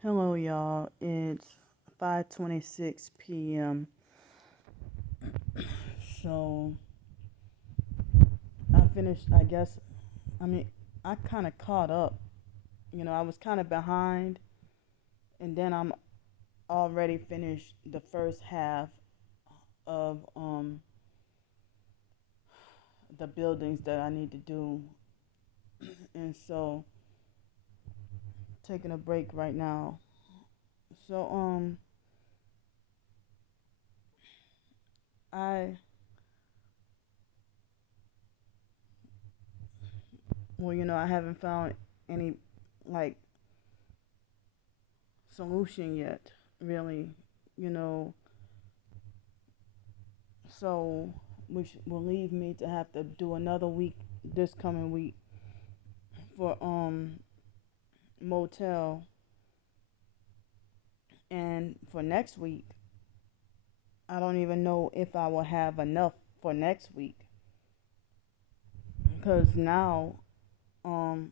Hello, y'all. It's 5:26 p.m. So I finished. I guess. I mean, I kind of caught up. I was kind of behind, and then I'm already finished the first half of the buildings that I need to do, and so taking a break right now. So I I haven't found any like solution yet, really. You know, So, which will leave me to have to do another week this coming week for motel, and for next week I don't even know if I will have enough for next week because now um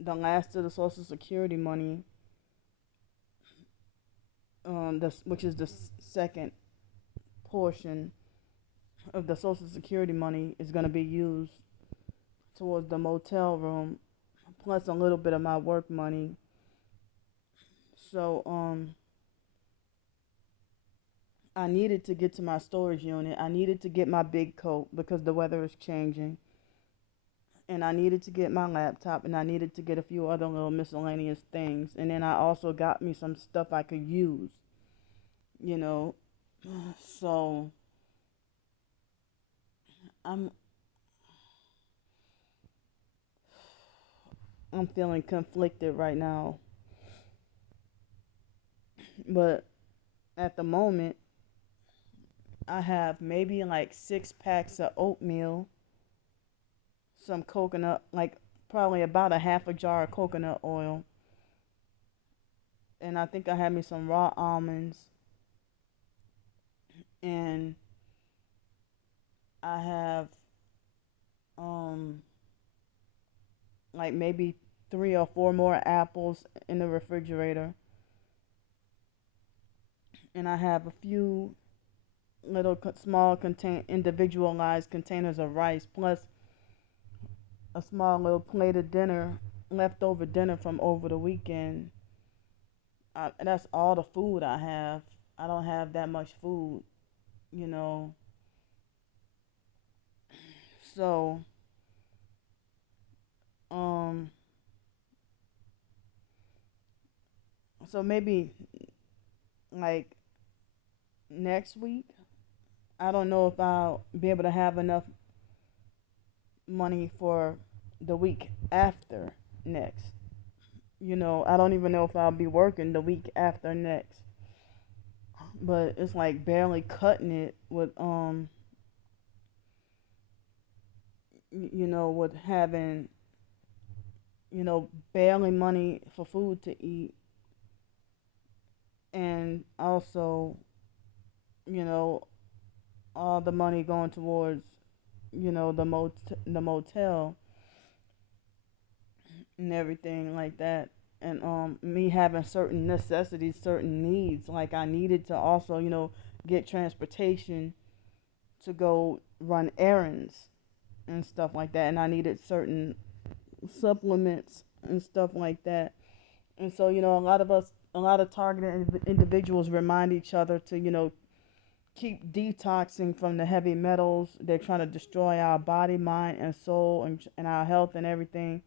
the last of the Social Security money, this which is the second portion of the Social Security money, is going to be used towards the motel room, plus a little bit of my work money. So I needed to get to my storage unit. I needed to get my big coat because the weather is changing. And I needed to get my laptop, and I needed to get a few other little miscellaneous things. And then I also got me some stuff I could use, you know. So I'm I'm feeling conflicted right now. But at the moment, I have maybe like 6 packs of oatmeal, some coconut, like probably about a half a jar of coconut oil, and I think I had me some raw almonds, and I have um like maybe 3 or 4 more apples in the refrigerator, and I have a few little small individualized containers of rice, plus a small little plate of dinner, leftover dinner from over the weekend. That's all the food I have. I don't have that much food, you know. So, um, so maybe like next week, I don't know if I'll be able to have enough money for the week after next. I don't even know if I'll be working the week after next. But it's like barely cutting it with with having, barely money for food to eat, and also, you know, all the money going towards, the motel and everything like that. And me having certain necessities, certain needs, like I needed to also, get transportation to go run errands and stuff like that, and I needed certain supplements and stuff like that. And so, a lot of targeted individuals remind each other to, keep detoxing from the heavy metals. They're trying to destroy our body, mind, and soul, and our health and everything.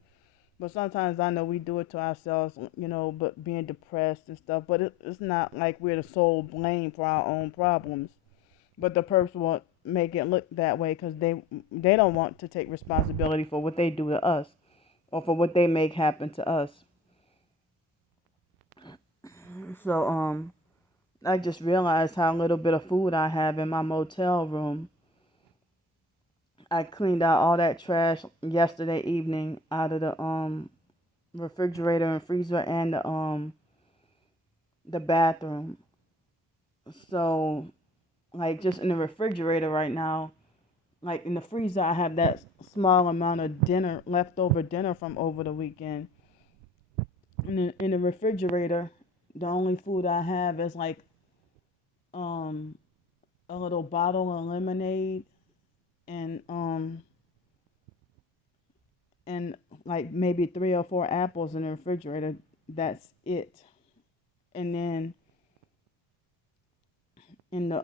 But sometimes I know we do it to ourselves, but being depressed and stuff. But it's not like we're the sole blame for our own problems. But the perps won't make it look that way because they don't want to take responsibility for what they do to us or for what they make happen to us. So I just realized how little bit of food I have in my motel room. I cleaned out all that trash yesterday evening out of the refrigerator and freezer and the bathroom. So like just in the refrigerator right now, like in the freezer I have that small amount of leftover dinner from over the weekend. In the refrigerator The only food I have is like um a little bottle of lemonade and and like maybe 3 or 4 apples in the refrigerator. That's it. And then in the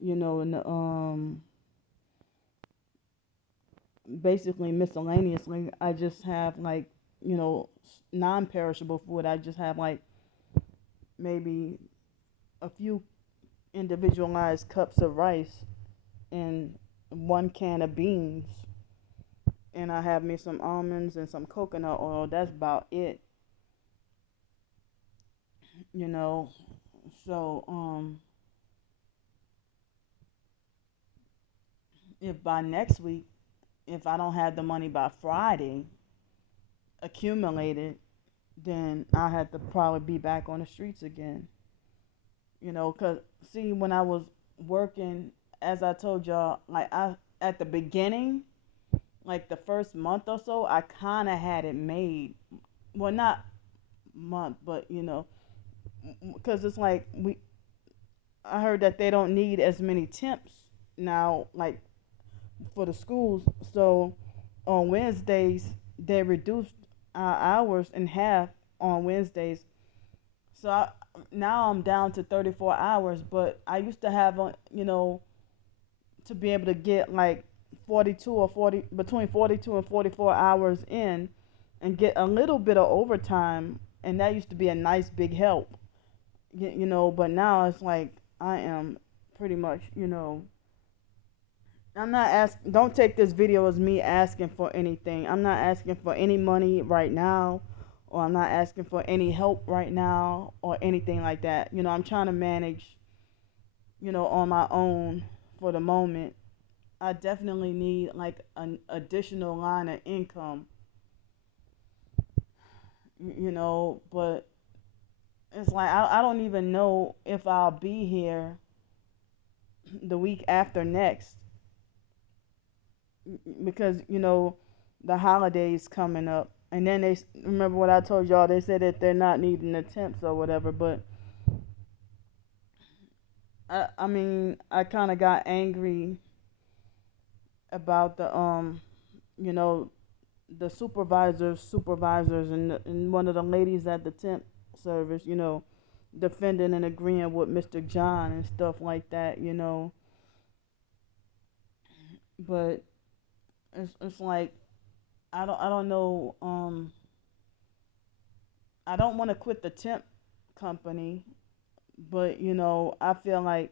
in the basically miscellaneously, I just have like non-perishable food. I just have like maybe a few individualized cups of rice and 1 can of beans, and I have me some almonds and some coconut oil. That's about it, you know. So if by next week, if I don't have the money by Friday accumulated, then I had to probably be back on the streets again. Cause see, when I was working, as I told y'all, like I at the beginning, like the first month or so, I kind of had it made. Well, not month, but because it's like I heard that they don't need as many temps now, like for the schools. So on Wednesdays, they reduced our hours in half on Wednesdays. So now I'm down to 34 hours, but I used to have, to be able to get like 42 or 40, between 42 and 44 hours in and get a little bit of overtime. And that used to be a nice big help, but now it's like I am pretty much, I'm not asking. Don't take this video as me asking for anything. I'm not asking for any money right now, or I'm not asking for any help right now, or anything like that. I'm trying to manage, on my own for the moment. I definitely need like an additional line of income, but it's like I don't even know if I'll be here the week after next because the holidays coming up, and then they remember what I told y'all. They said that they're not needing attempts or whatever, but I mean I kind of got angry about you know the supervisors and one of the ladies at the temp service, defending and agreeing with Mr. John and stuff like that, but it's like I don't know. I don't want to quit the temp company, but I feel like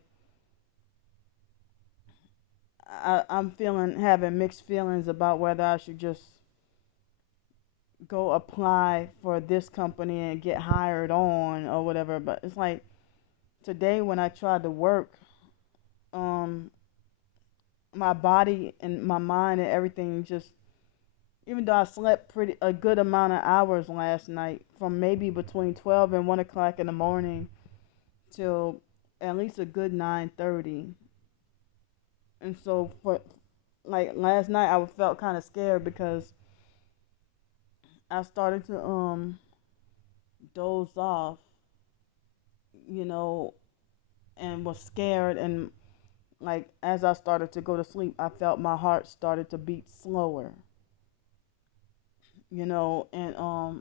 I'm feeling having mixed feelings about whether I should just go apply for this company and get hired on or whatever. But it's like today when I tried to work, um, my body and my mind and everything just, even though I slept pretty a good amount of hours last night, from maybe between 12 and 1 o'clock in the morning till at least a good 9:30. And so for like last night, I felt kind of scared because I started to doze off, you know, and was scared. And like as I started to go to sleep, I felt my heart started to beat slower, and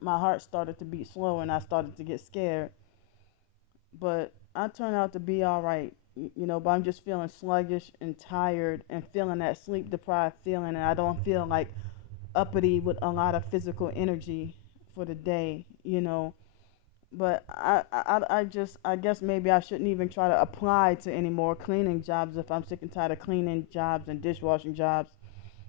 my heart started to beat slower, and I started to get scared. But I turned out to be all right, but I'm just feeling sluggish and tired and feeling that sleep deprived feeling, and I don't feel like uppity with a lot of physical energy for the day, But I guess maybe I shouldn't even try to apply to any more cleaning jobs if I'm sick and tired of cleaning jobs and dishwashing jobs.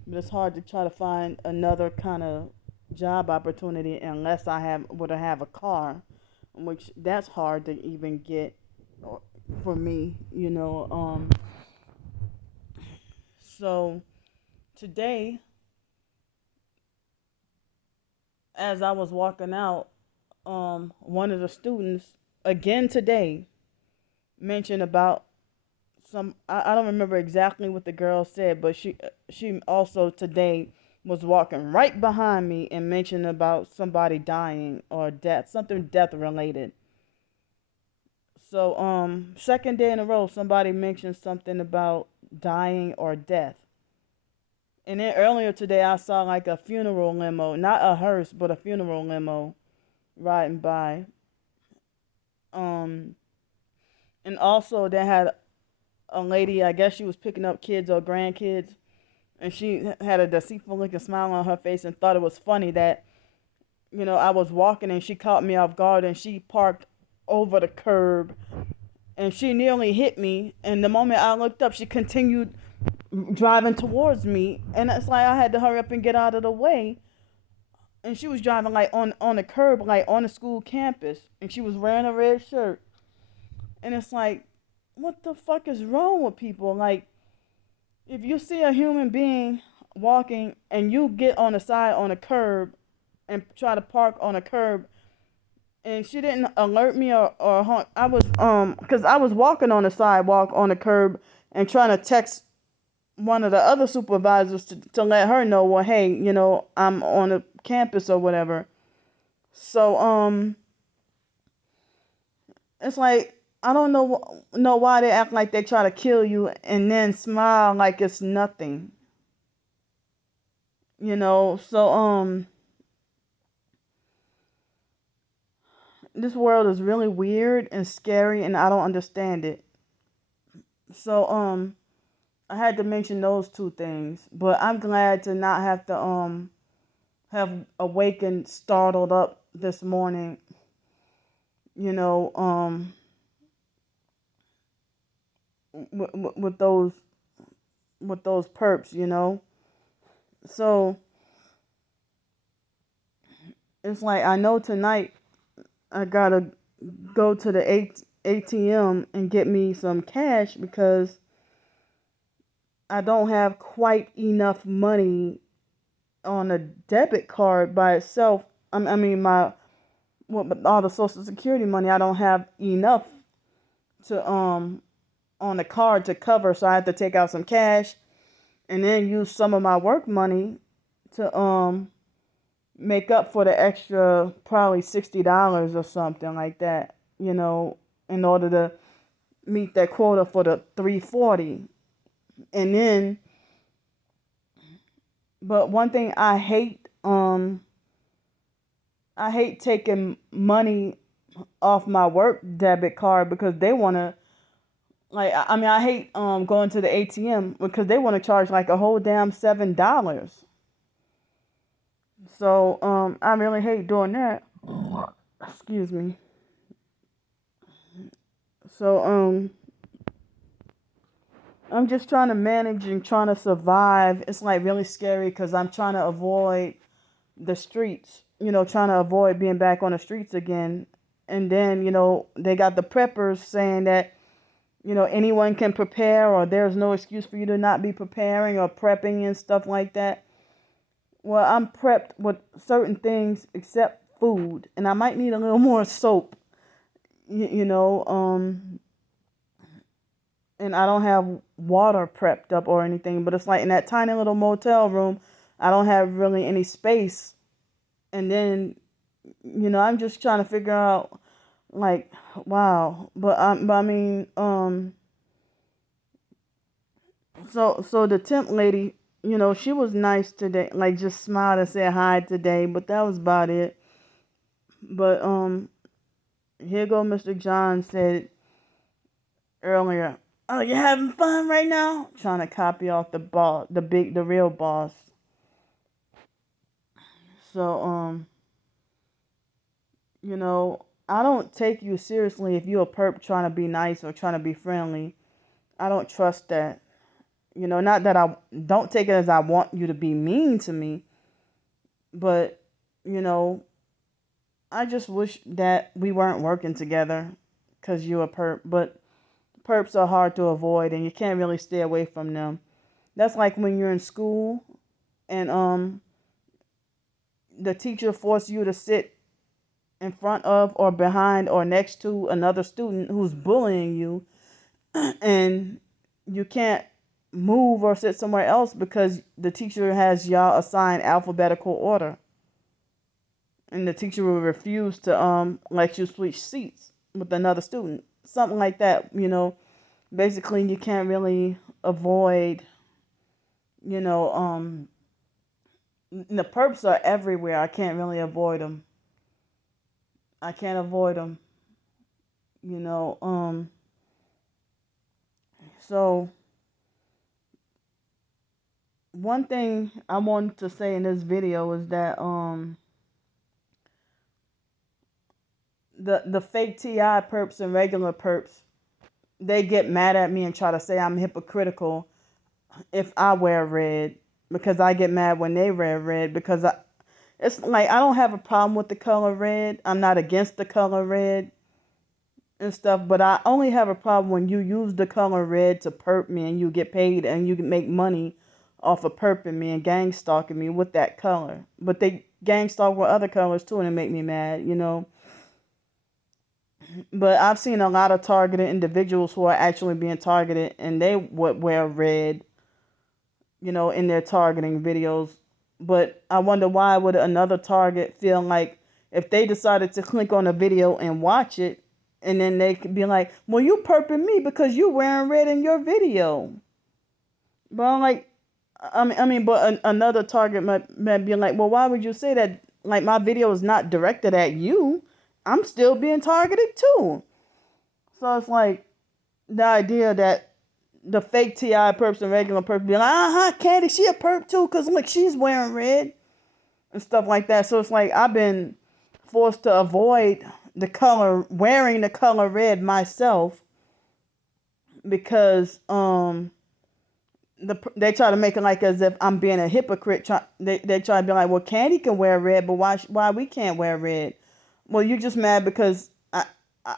But it's hard to try to find another kind of job opportunity unless I have a car, which that's hard to even get for me, So today, as I was walking out, one of the students again today mentioned about I don't remember exactly what the girl said, but she also today was walking right behind me and mentioned about somebody dying or death, something death related. So second day in a row somebody mentioned something about dying or death. And then earlier today I saw like a funeral limo, not a hearse, but a funeral limo riding by. Um and also they had a lady, I guess she was picking up kids or grandkids, and she had a deceitful looking smile on her face and thought it was funny that, I was walking and she caught me off guard and she parked over the curb and she nearly hit me. And the moment I looked up, she continued driving towards me, and it's like I had to hurry up and get out of the way. And she was driving like on the curb, like on the school campus, and she was wearing a red shirt. And it's like, what the fuck is wrong with people? Like, if you see a human being walking and you get on the side on a curb and try to park on a curb, and she didn't alert me or honk. I was because I was walking on the sidewalk on the curb and trying to text one of the other supervisors to let her know, well, hey, I'm on the campus or whatever. So it's like I don't know why they act like they try to kill you and then smile like it's nothing. So this world is really weird and scary and I don't understand it. So I had to mention those two things, but I'm glad to not have to have awakened startled up this morning, you know, with those perps. So it's like I know tonight I gotta go to the ATM and get me some cash because I don't have quite enough money on a debit card by itself. I mean, all the Social Security money, I don't have enough to on the card to cover, so I have to take out some cash and then use some of my work money to make up for the extra probably $60 or something like that, in order to meet that quota for the 340. And then, but one thing I hate taking money off my work debit card because they want to, like, I mean, I hate going to the ATM because they want to charge like a whole damn $7. So I really hate doing that. Excuse me. So I'm just trying to manage and trying to survive. It's like really scary because I'm trying to avoid the streets, trying to avoid being back on the streets again. And then, they got the preppers saying that, anyone can prepare or there's no excuse for you to not be preparing or prepping and stuff like that. Well, I'm prepped with certain things except food, and I might need a little more soap, and I don't have water prepped up or anything, but it's like in that tiny little motel room, I don't have really any space. And then, I'm just trying to figure out, like, wow. But I mean, so the temp lady, she was nice today, like just smiled and said hi today, but that was about it. But here go Mr. John said earlier, oh, you having fun right now? Trying to copy off the boss, the real boss. So I don't take you seriously if you're a perp trying to be nice or trying to be friendly. I don't trust that. Not that I don't take it as I want you to be mean to me, but I just wish that we weren't working together because you're a perp. But perps are hard to avoid and you can't really stay away from them. That's like when you're in school and the teacher forces you to sit in front of or behind or next to another student who's bullying you and you can't move or sit somewhere else because the teacher has y'all assigned alphabetical order. And the teacher will refuse to let you switch seats with another student. Something like that, Basically, you can't really avoid, you know, the perps are everywhere. I can't really avoid them. I can't avoid them, you know. So one thing I wanted to say in this video is that the fake TI perps and regular perps, they get mad at me and try to say I'm hypocritical if I wear red, because I get mad when they wear red, because it's like I don't have a problem with the color red. I'm not against the color red and stuff, but I only have a problem when you use the color red to perp me and you get paid and you can make money off of perping me and gang stalking me with that color. But they gang stalk with other colors too, and it make me mad. But I've seen a lot of targeted individuals who are actually being targeted, and they would wear red, in their targeting videos. But I wonder, why would another target feel like if they decided to click on a video and watch it, and then they could be like, well, you perping me because you wearing red in your video. But I'm like, but another target might be like, well, why would you say that? Like, my video is not directed at you. I'm still being targeted too. So it's like the idea that the fake TI perps and regular perps be like, Candy, she a perp too, because look, she's wearing red and stuff like that. So it's like I've been forced to avoid wearing the color red myself, because they try to make it like as if I'm being a hypocrite. They try to be like, well, Candy can wear red, but why we can't wear red? Well, you're just mad because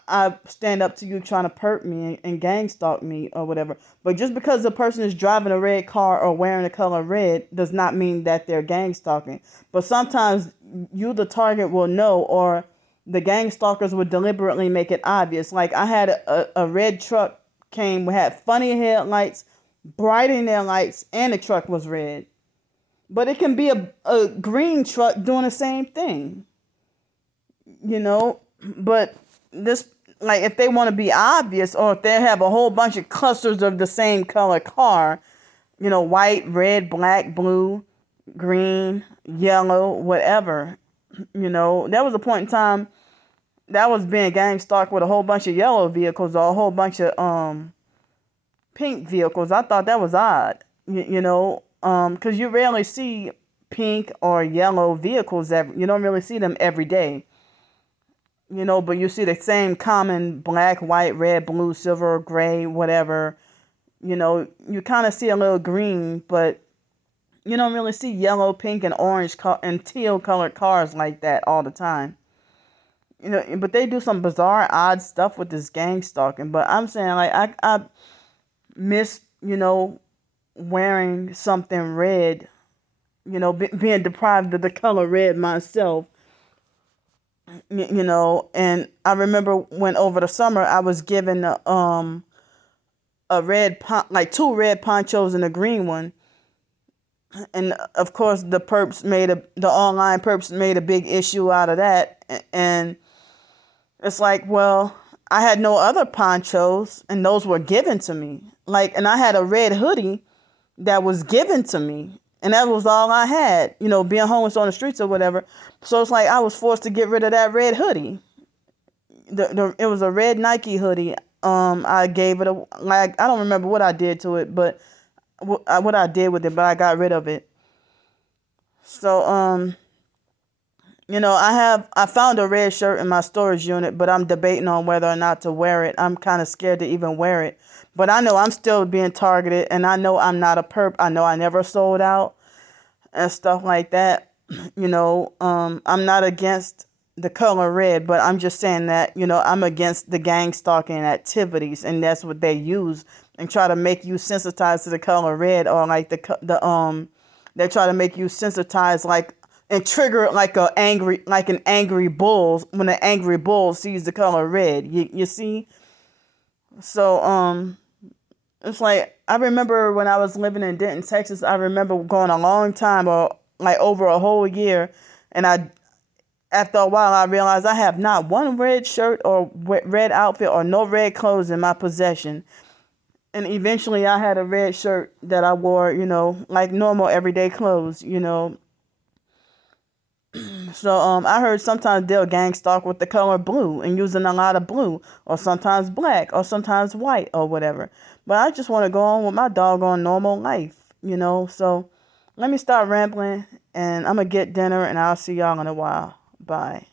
I stand up to you trying to perp me and gang stalk me or whatever. But just because the person is driving a red car or wearing the color red does not mean that they're gang stalking. But sometimes you, the target, will know, or the gang stalkers would deliberately make it obvious. Like, I had a red truck had funny headlights, bright in their lights, and the truck was red. But it can be a green truck doing the same thing. But this, like, if they want to be obvious, or if they have a whole bunch of clusters of the same color car, white, red, black, blue, green, yellow, whatever, there was a point in time that was being gang stalked with a whole bunch of yellow vehicles or a whole bunch of pink vehicles. I thought that was odd, because you rarely see pink or yellow vehicles. You don't really see them every day. But you see the same common black, white, red, blue, silver, gray, whatever. You kind of see a little green, but you don't really see yellow, pink, and orange and teal colored cars like that all the time. But they do some bizarre, odd stuff with this gang stalking. But I'm saying, like, I miss, wearing something red, being deprived of the color red myself. And I remember when over the summer I was given a red like 2 red ponchos and a green one, and of course the online perps made a big issue out of that, and it's like, well, I had no other ponchos and those were given to me, and I had a red hoodie that was given to me. And that was all I had, being homeless on the streets or whatever. So it's like I was forced to get rid of that red hoodie. It was a red Nike hoodie. I gave it I don't remember what I did to it, but what I did with it, but I got rid of it. So, I found a red shirt in my storage unit, but I'm debating on whether or not to wear it. I'm kind of scared to even wear it. But I know I'm still being targeted, and I know I'm not a perp. I know I never sold out and stuff like that. I'm not against the color red, but I'm just saying that, I'm against the gang stalking activities, and that's what they use and try to make you sensitized to the color red, or like they try to make you sensitized, like, and trigger like an angry bull when an angry bull sees the color red. You see? So It's like I remember when I was living in Denton, Texas. I remember going a long time, or like over a whole year, and I after a while I realized I have not one red shirt or red outfit or no red clothes in my possession. And eventually I had a red shirt that I wore, like normal everyday clothes. So I heard sometimes they'll gang stalk with the color blue and using a lot of blue, or sometimes black, or sometimes white, or whatever. But I just want to go on with my doggone normal life. So let me start rambling, and I'm gonna get dinner, and I'll see y'all in a while. Bye.